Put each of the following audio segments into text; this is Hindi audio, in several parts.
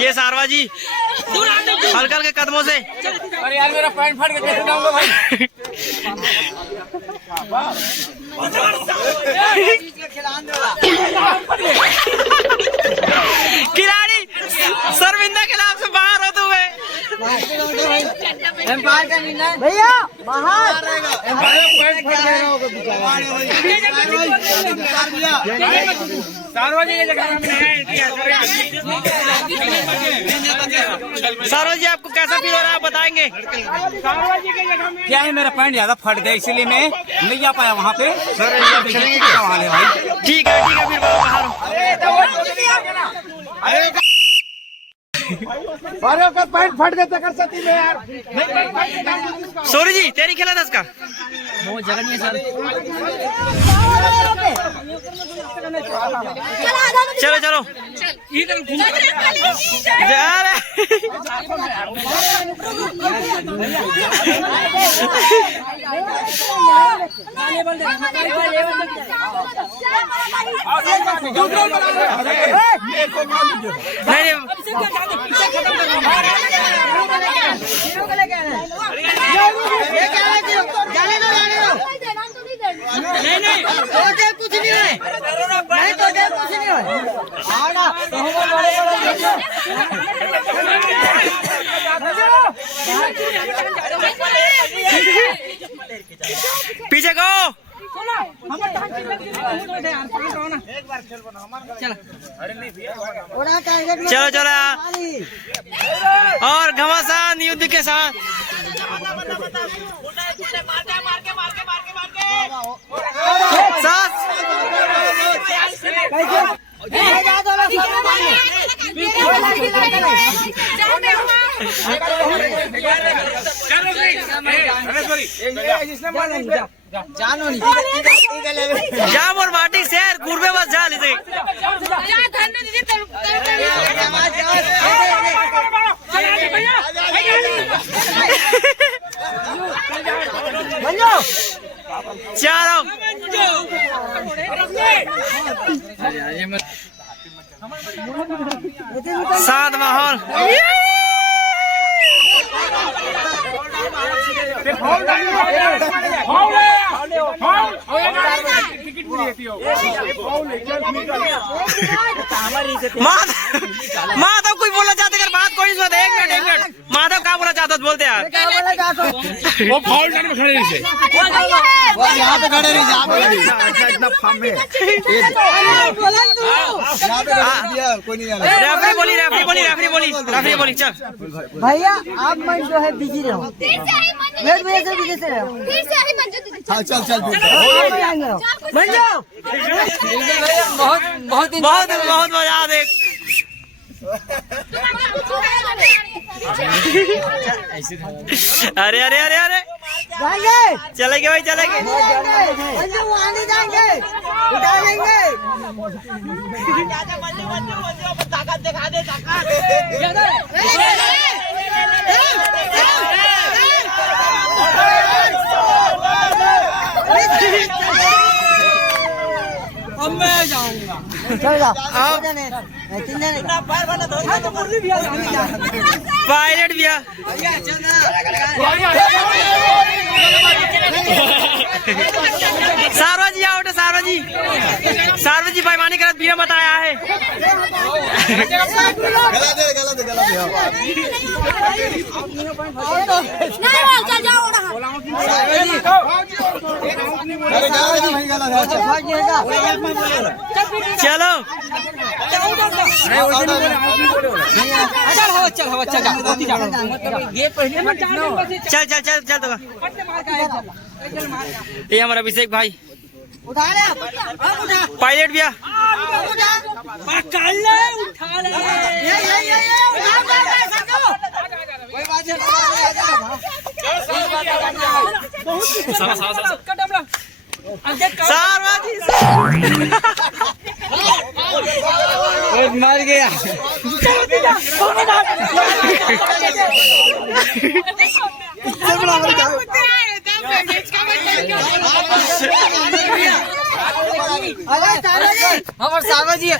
ये सारवा जी हल्का हल्के कदमों से। अरे यार मेरा पैंट फट गया, कैसे डालूंगा भाई? खिलाड़ी शर्मिंदा खिलाफ से बाहर हो तुम्हें भैया बाहर सारवा जी आपको कैसा फील हो रहा है आप बताएंगे? क्या है, मेरा पैंट ज्यादा फट गया इसलिए मैं नहीं जा पाया वहाँ पे। सर सवाल है भाई। ठीक है फिर बाहर हो। पैंट फट गया कर सकती है यार। सोरी जी तेरी खेला था इसका वो जगह नहीं है सर। चलो चलो जा रहे नहीं कुछ नहीं है, नहीं तो कुछ नहीं है। पीछे गो। चलो चलो और घमासान युद्ध के साथ जाम और माटी शहर गुरबे बस जा लेते। चलो साथ माहौल माधव कोई बोलना चाहते अगर बात कोई सुन। एक मिनट माधव क्या बोलना चाहता बोलते यार। वो फाउल लाइन में खड़े रही, वो यहाँ पे खड़े रही, इतना फार्म में कोई नहीं जाना। रेफरी बोली चल भैया आप मैं जो है बिजी रहो, मेरे वजह से बिजी से रहो। हाँ चल बहुत मजा आ देख। अरे जाएंगे चलेंगे भाई चलेंगे। आने जाएंगे, उठा लेंगे। ताकत दिखा दे अब मैं जाऊंगा। पायलट भैया सारवा जी आउट है। सारवा जी बेईमानी कर बिना बताया है। चलो चल तो ये हमारा अभिषेक भाई पायलट भैया मर गया। अरे साला जी हमारे सावा जी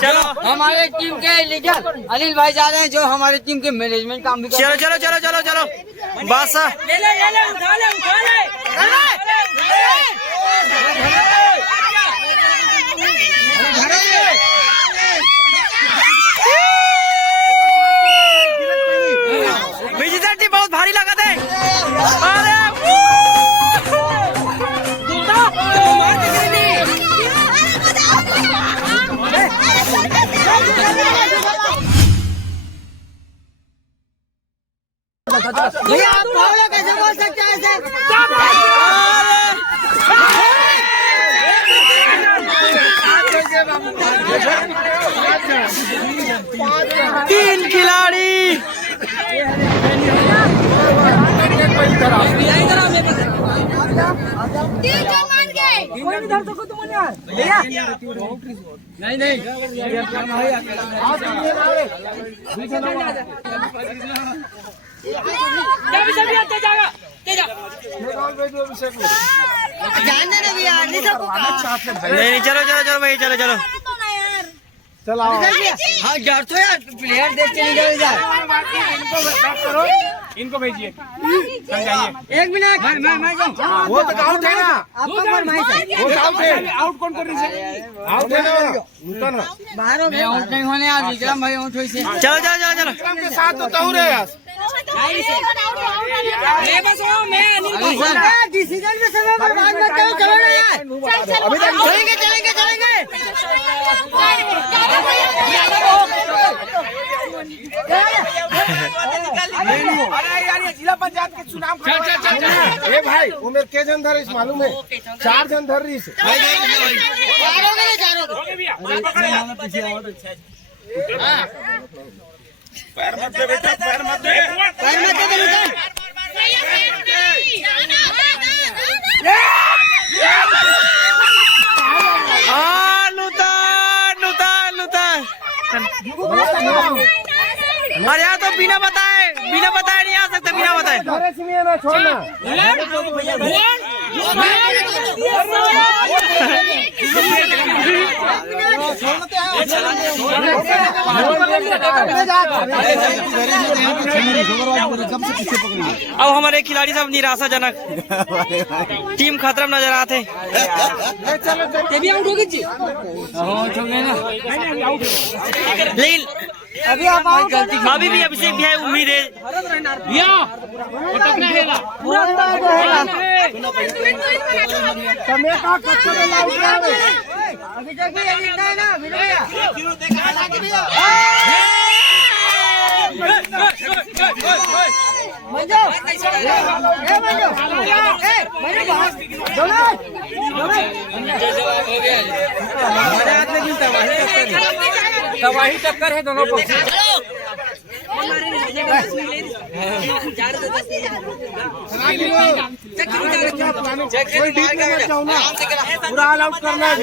चलो हमारे टीम के लीडर अनिल भाई जा रहे हैं, जो हमारे टीम के मैनेजमेंट काम भी चलो चलो चलो चलो चलो बस विजिटर बहुत भारी लगा थे। अरे भैया आप भावना कैसे बोल सकते हैं ऐसे? तीन खिलाड़ी जानने नहीं भैया, नहीं सबको नहीं चलो चलो चलो भाई चलो चलो हाँ डर तो यार, प्लेयर देख के नहीं जाओ इधर। इनको भेजिए एक मिनट वो तो आउट है ना, आपका कौन भाई साहब? वो आउट है। आउट कौन कर रही है? आउट है ना, बाहर हो गए आउट नहीं होने आज विक्रम भाई आउट हुई से। चलो चलो चलो चलो के साथ तो तहु रे यार। डिसीजन में समय बर्बाद मत करो, चलो ना यार। चलेंगे चलेंगे चलेंगे। अरे यार ये जिला पंचायत के चुनाव ए भाई वो मेरे के जन धर इस मालूम है, 4 जन धर रही है। पैर मत दे बेटा, पैर मत दे, पैर मत दे बेटा। अरे यार तो बिना बताए नहीं आ सकते, बिना बताए। ना छोड़ना अब हमारे खिलाड़ी सब निराशाजनक, टीम खतरा में नजर आते। लेकिन अभी आप आउट अभी भी अभिषेक भी है, उम्मीद है। समय का कच्चा में लाउट है। अभी तक भी ये जीतना है ना भैया। मंजो ए मंजो ए मंजो बाहर हमारे हाथ में जीता तबाही टक्कर है दोनों को। कोई डीप में मत जाओ ना, पूरा ऑल आउट करना है।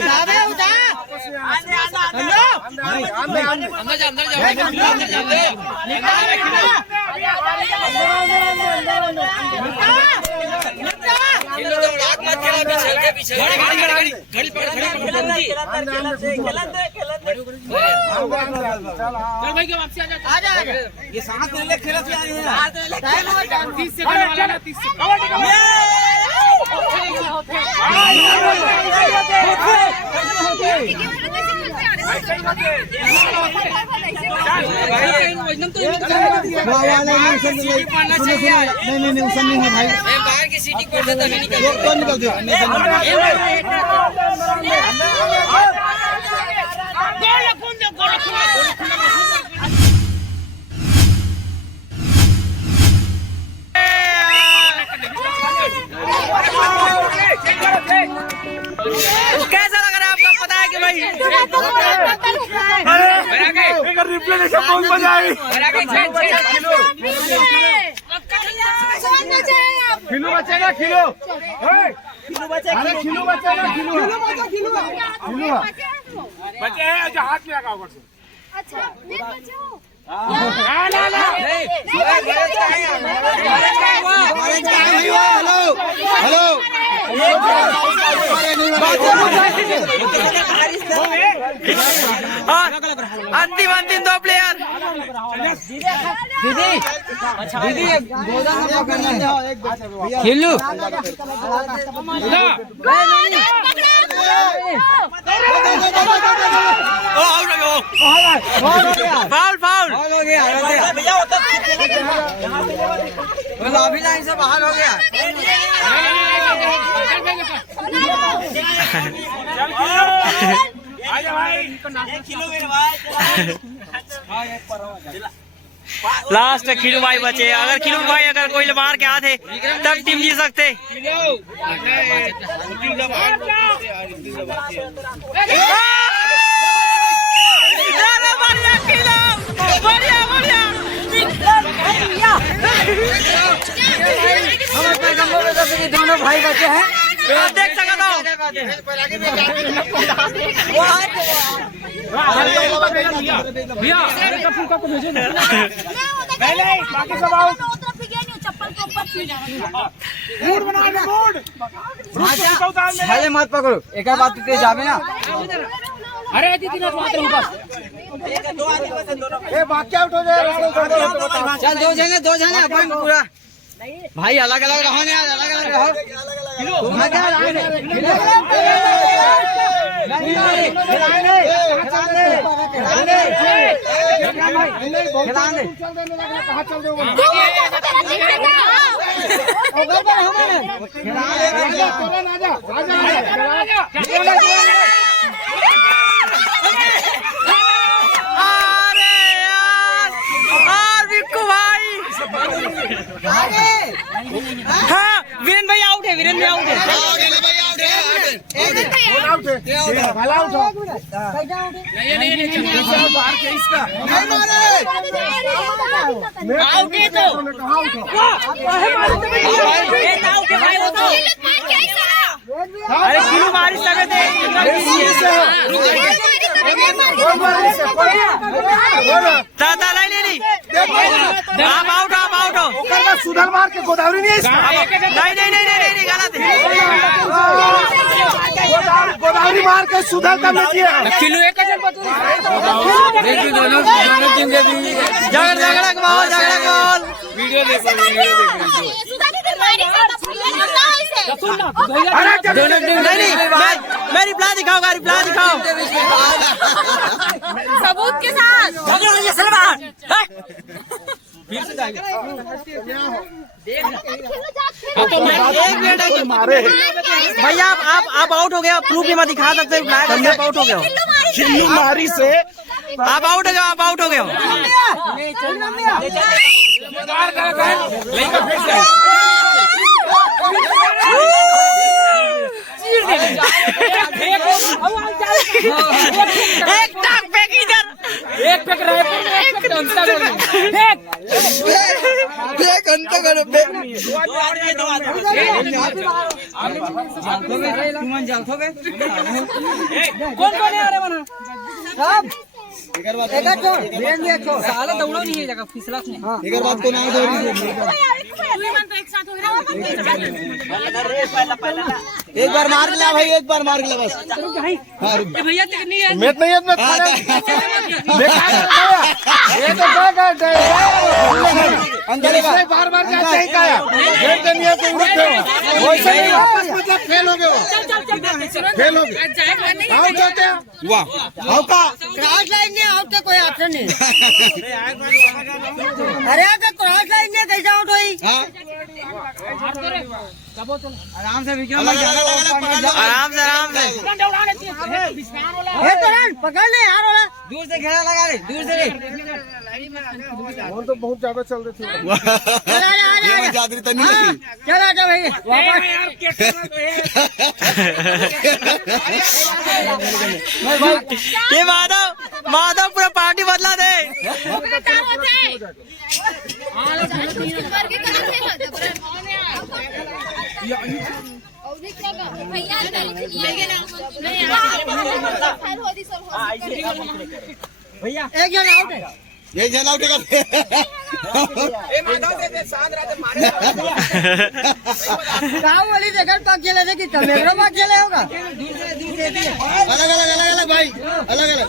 ये सांस ले खेला से आए हैं। टाइम हो गया 30 सेकंड वाला ना, 30 सेकंड नहीं उसन नहीं है भाई, बाहर की सीटी को देता नहीं निकल दिया। कैसा लग रहा है आपको? पता है कि भाई रिप्लेनेशन कौन बजाई? खिलो बचेगा, खिलो अरे खिलो बचेगा, खिलो बचे हैं जो हाथ में लगा ऊपर से। अच्छा, मैं बचाओ। ना अंतिम अंतिम 2 प्लेयर। दीदी खिल्लू फाउल फाउल भैया होता अभी लाइन से बाहर हो गया। लास्ट खिलू भाई बचे। अगर खिलू भाई अगर कोई मार के आते तब टीम जीत सकते। बढ़िया खिलू, बढ़िया बढ़िया। दोनों भाई बचे हैं। देख सकते हो पहले मत पकड़ो, एक बात तो जावे ना। अरे बाकी आउट हो जाए। चल दो जने अपन पूरा भाई अलग अलग रहो ना, अलग अलग रहो। हाँ वीरेंद्र भाई आउट है, वीरेंद्र भाई आउट है। अरे किलो मारी सकते दादा नहीं आप आउट हो। सुधर मार के गोदावरी नहीं है नहीं गलत है। गोदावरी मार के सुधर का नहीं किया। किलो एक दोनों टीम के बीच झगड़ा का माहौल वीडियो देखो दोनों टीम नहीं मैं रिप्लाई दिखाऊंगा, रिप्लाई दिखाओ सबूत के साथ। भैया आप आउट हो गए, प्रूफ भी मत दिखा सकते। आप आउट हो गए हो, चिल्लू मारी से आप आउट हो गए, आप आउट हो गए हो। एक टाक फेंक इधर, एक फेंक रहे फेंक अंत करो कौन कौन है? अरे बना सब साला दौड़ो नहीं है जगह फिसला ने। एक बात को नहीं दौड़ी एक बार मार लिया भाई, एक बार मार लिया बस। भैया नहीं है मेट नहीं है मैं अंदर बार बार जाते ही काया गेट नहीं है तो उड़ते हो वैसे नहीं वापस मतलब फेल हो गए हो, फेल हो गए आउट होते हैं। वाह आउट का क्रॉस लाइन में आउट का कोई ऑप्शन नहीं। अरे अगर क्रॉस लाइन में कैसे आउट हुई? आराम से विक्रम भाई, आराम से पकड़ ले यार, दूर से घेरा लगा ले, दूर से। वो तो बहुत ज्यादा चल रहे थे। चला जा भाई ये माधव पूरा पार्टी बदला दे। भैया एक जन आउट है। गाँव वाली जगह पर खेले थे कि कमेरों में खेले होगा। अलग अलग अलग अलग भाई, अलग अलग।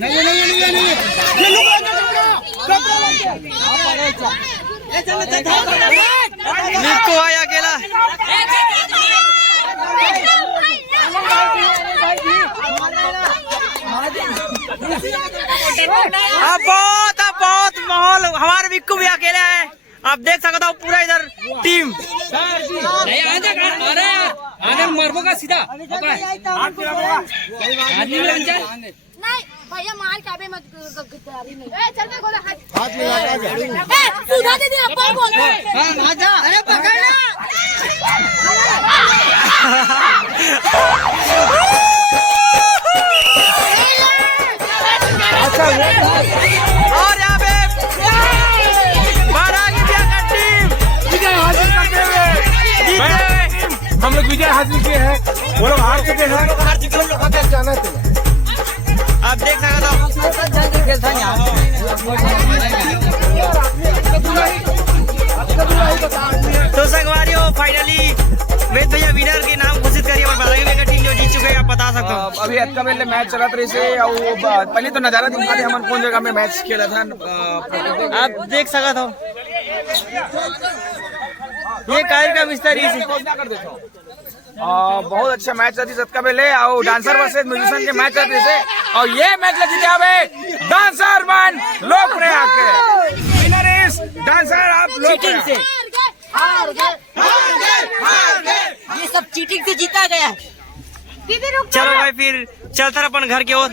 नहीं नहीं नहीं नहीं मिक्कू भाई अकेला। अब बहुत माहौल, हमारे मिक्कू भी अकेले है। आप देख सकते हो पूरा इधर टीम। मरबो का सीधा नहीं भैया मार काबे मत गद्दारी नहीं। चल मैं बोला हाथ मिला के सुधा दीदी अपन बोल रहे। हाँ आजा, अरे पकड़ना। और यहाँ पे बारागी बिया का टीम हम लोग विजय हासिल किए हैं, वो लोग हार चुके हैं। जाना चाहिए। आप देख सकते हो। तो संगवारियों फाइनली वेद भैया विनर के नाम घोषित करिए और बारागी बिया का टीम जो जीत चुके हैं आप बता सकते हो। अभी अटका में मैच चला रही से और पहले तो नजारा दिखा थे हम कौन जगह में मैच खेला था। आप देख सकते हो ये कार्य का मिस्त्री से बहुत अच्छा मैच रहती सत्का बेले और डांसर वर्सेस म्यूजिशियन के मैच रहते थे और ये मैच लगी जावे डांसर वन लोकप्रिया के विनर इज डांसर आप चीटिंग से, ये सब चीटिंग से जीता गया। दीदी रुक चलो भाई फिर चलते अपन घर की ओर।